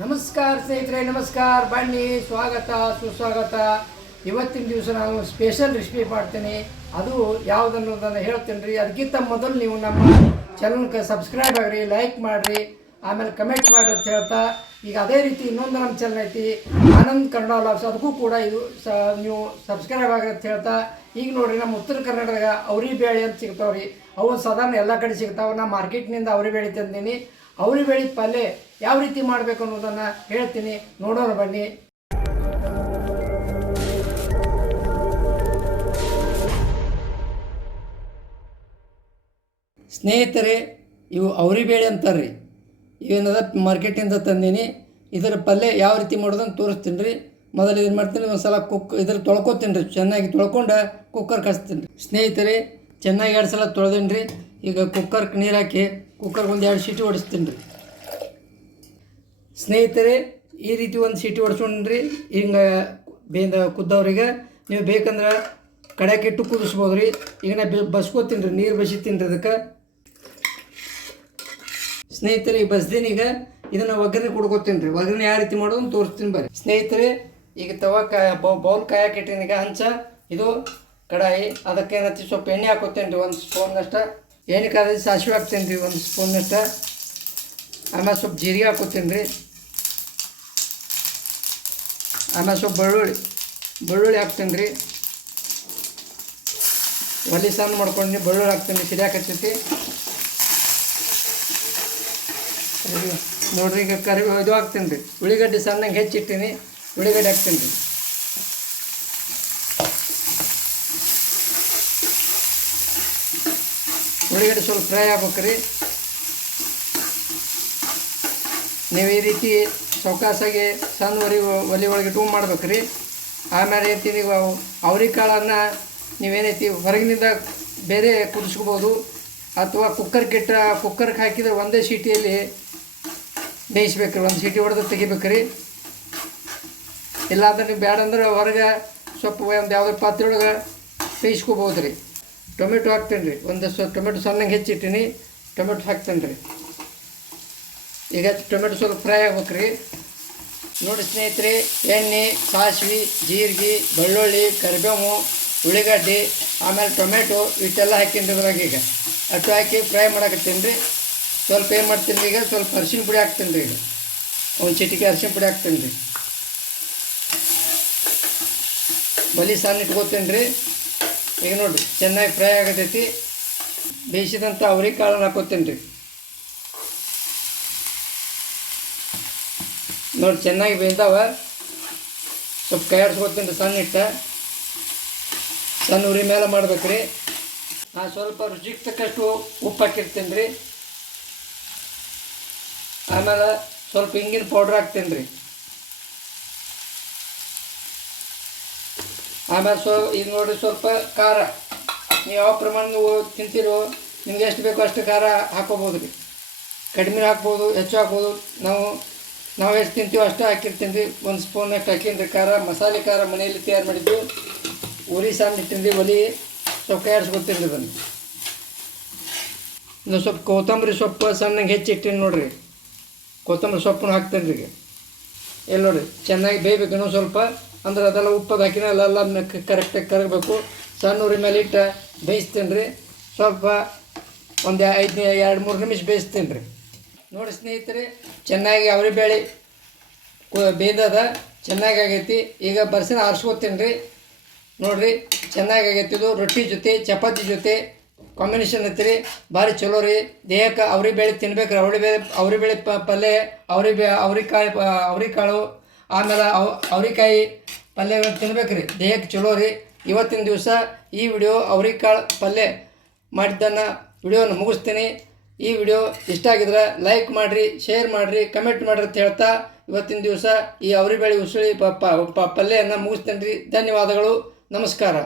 ನಮಸ್ಕಾರ ಸ್ನೇಹಿತರೆ, ನಮಸ್ಕಾರ. ಬನ್ನಿ, ಸ್ವಾಗತ ಸುಸ್ವಾಗತ. ಇವತ್ತಿನ ದಿವಸ ನಾನು ಸ್ಪೆಷಲ್ ರೆಸಿಪಿ ಮಾಡ್ತೀನಿ. ಅದು ಯಾವುದನ್ನೋದನ್ನು ಹೇಳ್ತೀನಿ ರೀ. ಅದಕ್ಕಿಂತ ಮೊದಲು ನೀವು ನಮ್ಮ ಚಾನಲ್ಗೆ ಸಬ್ಸ್ಕ್ರೈಬ್ ಆಗಿರಿ, ಲೈಕ್ ಮಾಡಿರಿ, ಆಮೇಲೆ ಕಮೆಂಟ್ ಮಾಡಿರಿ ಅಂತ ಹೇಳ್ತಾ, ಈಗ ಅದೇ ರೀತಿ ಇನ್ನೊಂದು ನಮ್ಮ ಚಾನಲ್ ಐತಿ ಆನಂದ್ ಕನ್ನಡ ವ್ಲಾಗ್ಸ್, ಅದಕ್ಕೂ ಕೂಡ ಇದು ನೀವು ಸಬ್ಸ್ಕ್ರೈಬ್ ಆಗಿರಿ ಅಂತ ಹೇಳ್ತಾ, ಈಗ ನೋಡಿರಿ ನಮ್ಮ ಉತ್ತರ ಕರ್ನಾಟಕದಾಗ ಅವರಿ ಬೇಳೆ ಅಂತ ಸಿಗ್ತಾವ್ರಿ. ಅವು ಸಾಧಾರಣ ಎಲ್ಲ ಕಡೆ ಸಿಗ್ತಾವೆ. ನಾ ಮಾರ್ಕೆಟ್ನಿಂದ ಅವರಿ ಬೇಳೆ ತಂದೀನಿ. ಅವರಿ ಬೇಳೆ ಪಲ್ಯ ಯಾವ ರೀತಿ ಮಾಡಬೇಕು ಅನ್ನೋದನ್ನು ಹೇಳ್ತೀನಿ, ನೋಡೋಣ ಬನ್ನಿ. ಸ್ನೇಹಿತರೆ, ಇವು ಅವರಿ ಬೇಳೆ ಅಂತಾರೆ ರೀ. ಇವೇನದ ಮಾರ್ಕೆಟಿಂದ ತಂದೀನಿ. ಇದರ ಪಲ್ಯ ಯಾವ ರೀತಿ ಮಾಡೋದನ್ನು ತೋರಿಸ್ತೀನಿ ರೀ. ಮೊದಲು ಏನು ಮಾಡ್ತೀನಿ, ಒಂದು ಸಲ ತೊಳ್ಕೊತೀನಿ ರೀ. ಚೆನ್ನಾಗಿ ತೊಳ್ಕೊಂಡು ಕುಕ್ಕರ್ ಕಳಿಸ್ತೀನಿ ರೀ. ಸ್ನೇಹಿತರೆ, ಚೆನ್ನಾಗಿ 2 ಸಲ ತೊಳೆದೀನಿ ರೀ. ಈಗ ಕುಕ್ಕರ್ಗೆ ನೀರು ಹಾಕಿ ಕುಕ್ಕರ್ಗೆ ಒಂದು 2 ಸೀಟಿ ಹೊಡಿಸ್ತೀನಿ ರೀ. ಸ್ನೇಹಿತರೆ, ಈ ರೀತಿ ಒಂದು ಸೀಟಿ ಹೊಡ್ಸ್ಕೊಂಡ್ರಿ. ಹಿಂಗೆ ಕುದ್ದವ್ರಿಗೆ ನೀವು ಬೇಕಂದ್ರೆ ಕಡ್ಯಾಕಿಟ್ಟು ಕುದಿಸ್ಬೋದು ರೀ. ಈಗ ನಾ ಬಸ್ಕೋತೀನಿ ರೀ, ನೀರು ಬಸಿತೀನಿ ರೀ ಅದಕ್ಕೆ. ಸ್ನೇಹಿತರೆ, ಈಗ ಬಸ್ದೀನಿ. ಈಗ ಇದನ್ನು ಒಗ್ಗರಣೆ ಕೊಡ್ಕೋತೀನಿ ರೀ. ಒಗ್ಗರಣೆ ಯಾವ ರೀತಿ ಮಾಡೋದನ್ನು ತೋರಿಸ್ತೀನಿ ಬರ್ರಿ. ಸ್ನೇಹಿತರೆ, ಈಗ ಬೌಲ್ ಕಾಯಕ್ಕಿಟ್ಟಿನಿ. ಈಗ ಹಂಚ ಇದು ಕಡಾಯಿ. ಅದಕ್ಕೆ ಏನತ್ತಿ ಸ್ವಲ್ಪ ಎಣ್ಣೆ ಹಾಕೋತೀನಿ ರೀ, 1 ಸ್ಪೂನ್ನಷ್ಟು. ಎಣ್ಣೆ ಕಾದ ಸಾಸಿವೆ ಹಾಕ್ತೀನಿ ರೀ, 1 ಸ್ಪೂನ್ನಷ್ಟು. ಆಮೇಲೆ ಸ್ವಲ್ಪ ಜೀರಿಗೆ ಹಾಕೋತೀನಿ ರೀ. ಆಮೇಲೆ ಸ್ವಲ್ಪ ಬೆಳ್ಳುಳ್ಳಿ ಹಾಕ್ತೀನಿ ರೀ. ಒಲೆ ಸಣ್ಣ ಮಾಡ್ಕೊಂಡು ಬೆಳ್ಳುಳ್ಳಿ ಹಾಕ್ತೀನಿ. ಸಿಡಿಯಾಕತ್ತೈತಿ ನೋಡ್ರಿ. ಈಗ ಇದು ಹಾಕ್ತೀನಿ ರೀ. ಉಳ್ಳಿಗಡ್ಡೆ ಸಣ್ಣಗೆ ಹೆಚ್ಚಿಟ್ಟಿನಿ. ಉಳ್ಳಿಗಡ್ಡೆ ಹಾಕ್ತೀನಿ ರೀ. ಉಳ್ಳಿಗಡ್ಡೆ ಸ್ವಲ್ಪ ಫ್ರೈ ಆಗ್ಬೇಕು ರೀ. ನೀವು ಈ ರೀತಿ ಸಾವಕಾಸಾಗಿ ಸಣ್ಣ ಒಲೆ ಒಳಗೆ ಇಟ್ಕೊಂಡು ಮಾಡ್ಬೇಕು ರೀ. ಆಮೇಲೆ ಹೇಳ್ತೀನಿ, ಅವ್ರಿಕಾಳನ್ನು ನೀವೇನೈತಿ ಹೊರಗಿನಿಂದ ಬೇರೆ ಕುದಿಸ್ಕೋಬೋದು, ಅಥವಾ ಕುಕ್ಕರ್ಗೆ ಹಾಕಿದರೆ ಒಂದೇ ಸೀಟಿಯಲ್ಲಿ ಬೇಯಿಸ್ಬೇಕು ರೀ. 1 ಸೀಟಿ ಹೊಡೆದು ತೆಗಿಬೇಕು ರೀ. ಇಲ್ಲಾಂದ್ರೆ ನೀವು ಬೇಡ ಅಂದ್ರೆ ಹೊರಗೆ ಸ್ವಲ್ಪ ಒಂದು ಯಾವುದೇ ಪಾತ್ರೆ ಒಳಗೆ ಬೇಯಿಸ್ಕೋಬೋದು ರೀ. ಟೊಮೆಟೊ ಹಾಕ್ತೀನಿ ರೀ. ಟೊಮೆಟೊ ಸಣ್ಣಗೆ ಹೆಚ್ಚಿಟ್ಟಿನಿ. ಟೊಮೆಟೊ ಹಾಕ್ತೀನಿ ರೀ. ಈಗ ಟೊಮೆಟೊ ಸ್ವಲ್ಪ ಫ್ರೈ ಆಗ್ಬೇಕು ರೀ. ನೋಡಿ ಸ್ನೇಹಿತರೆ, ಎಣ್ಣೆ, ಸಾಸಿವೆ, ಜೀರಿಗೆ, ಬೆಳ್ಳುಳ್ಳಿ, ಕರಿಬೇವು, ಉಳ್ಳಿಗಡ್ಡೆ, ಆಮೇಲೆ ಟೊಮೆಟೊ ಇಷ್ಟೆಲ್ಲ ಹಾಕಿನಿ ರೀ ಇದ್ರಾಗ. ಈಗ ಅಷ್ಟು ಹಾಕಿ ಫ್ರೈ ಮಾಡಾಕತ್ತೀನಿ ರೀ. ಸ್ವಲ್ಪ ಏನು ಮಾಡ್ತೀನಿ ರೀ, ಈಗ ಸ್ವಲ್ಪ ಅರಿಶಿನ ಪುಡಿ ಹಾಕ್ತೀನಿ ರೀ. ಈಗ 1 ಚಿಟಿಕೆ ಅರಿಶಿನ ಪುಡಿ ಹಾಕ್ತೀನಿ ರೀ. ಬಲಿ ಸಣ್ಣ ಇಟ್ಕೋತೀನಿ ರೀ. ಈಗ ನೋಡಿರಿ, ಚೆನ್ನಾಗಿ ಫ್ರೈ ಆಗತೈತಿ. ಬೇಯಿಸಿದಂಥ ಅವ್ರಿಕಾಳನ್ನು ಹಾಕೋತೀನಿ ರೀ. ನೋಡಿ, ಚೆನ್ನಾಗಿ ಬೇಯ್ದಾವ. ಸ್ವಲ್ಪ ಕೈ ಆಡಿಸ್ಕೊತೀನಿ ರೀ ಸಣ್ಣ ಉರಿ ಮೇಲೆ ಮಾಡ್ಬೇಕು ರೀ. ನಾನು ಸ್ವಲ್ಪ ರುಚಿಗೆ ತಕ್ಕಷ್ಟು ಉಪ್ಪು ಹಾಕಿರ್ತೀನಿ ರೀ. ಆಮೇಲೆ ಸ್ವಲ್ಪ ಹಿಂಗಿನ ಪೌಡ್ರ್ ಹಾಕ್ತೀನಿ ರೀ. ಆಮೇಲೆ ಈಗ ನೋಡಿರಿ, ಸ್ವಲ್ಪ ಖಾರ ನೀವು ಯಾವ ಪ್ರಮಾಣ ತಿಂತೀರೋ ನಿಮ್ಗೆ ಎಷ್ಟು ಬೇಕೋ ಅಷ್ಟು ಖಾರ ಹಾಕೋಬೋದು ರೀ. ಕಡಿಮೆ ಹಾಕ್ಬೋದು, ಹೆಚ್ಚು ಹಾಕ್ಬೋದು. ನಾವು ಎಷ್ಟು ತಿಂತೀವೋ ಅಷ್ಟು ಹಾಕಿರ್ತೀನಿ ರೀ. 1 ಸ್ಪೂನಷ್ಟು ಹಾಕೀನಿ ರೀ ಖಾರ. ಮಸಾಲೆ ಖಾರ ಮನೆಯಲ್ಲಿ ತಯಾರು ಮಾಡಿದ್ದು. ಉರಿ ಸಣ್ಣ ಇಟ್ಟಿನಿ ರೀ. ಒಲೆ ಸ್ವಲ್ಪ ಕೈ ಆಡಿಸ್ಕೊತೀನಿ ರೀ ಅದನ್ನು. ಇನ್ನು ಸ್ವಲ್ಪ ಕೊತ್ತಂಬರಿ ಸೊಪ್ಪು ಸಣ್ಣಗೆ ಹೆಚ್ಚಿಟ್ಟಿನಿ ನೋಡಿರಿ. ಕೊತ್ತಂಬರಿ ಸೊಪ್ಪನ್ನು ಹಾಕ್ತೀನಿ ರೀ. ಈಗ ಎಲ್ಲಿ ನೋಡಿರಿ, ಚೆನ್ನಾಗಿ ಬೇಯಬೇಕು ಇನ್ನೂ ಸ್ವಲ್ಪ. ಅಂದ್ರೆ ಅದೆಲ್ಲ ಉಪ್ಪದು ಹಾಕಿನ ಅಲ್ಲೆಲ್ಲ ಕರೆಕ್ಟಾಗಿ ಕರಗಬೇಕು. ಸಣ್ಣ ಉರಿ ಮೇಲೆ ಇಟ್ಟು ಬೇಯಿಸ್ತೀನಿ ರೀ. ಸ್ವಲ್ಪ ಒಂದು 2-3 ನಿಮಿಷ ಬೇಯಿಸ್ತೀನಿ ರೀ. ನೋಡಿ ಸ್ನೇಹಿತರೆ, ಚೆನ್ನಾಗಿ ಅವರಿ ಬೇಳೆ ಬೇಯ್ದದ, ಚೆನ್ನಾಗಿ ಆಗೈತಿ. ಈಗ ಬರ್ಸಿನ ಆರಿಸ್ಕೋತೀನಿ ರೀ. ನೋಡಿರಿ, ಚೆನ್ನಾಗಿ ಆಗೈತಿ. ಇದು ರೊಟ್ಟಿ ಜೊತೆ, ಚಪಾತಿ ಜೊತೆ ಕಾಂಬಿನೇಷನ್ ಐತಿ ರೀ. ಭಾರಿ ಚಲೋ ರೀ. ದೇಹಕ್ಕೆ ಅವರಿ ಬೇಳೆ ತಿನ್ಬೇಕು ರೀ. ಅವರಿ ಬೇಳೆ ಪಲ್ಯ, ಅವ್ರಿಕಾಳು, ಆಮೇಲೆ ಅವ್ರಿಕಾಯಿ ಪಲ್ಯ ತಿನ್ಬೇಕು ರೀ. ದೇಹಕ್ಕೆ ಚಲೋ ರೀ. ಇವತ್ತಿನ ದಿವಸ ಈ ವಿಡಿಯೋ ಅವ್ರಿಕಾಳು ಪಲ್ಯ ಮಾಡಿದ್ದನ್ನು ವಿಡಿಯೋನ ಮುಗಿಸ್ತೀನಿ. ಈ ವಿಡಿಯೋ ಇಷ್ಟ ಆಗಿದ್ರೆ ಲೈಕ್ ಮಾಡಿರಿ, ಶೇರ್ ಮಾಡಿರಿ, ಕಮೆಂಟ್ ಮಾಡಿರಿ ಅಂತ ಹೇಳ್ತಾ, ಇವತ್ತಿನ ದಿವಸ ಈ ಅವರಿ ಬೇಳೆ ಉಸುಳಿ ಪಲ್ಯವನ್ನು ಮುಗಿಸ್ತೀನಿ ರೀ. ಧನ್ಯವಾದಗಳು. ನಮಸ್ಕಾರ.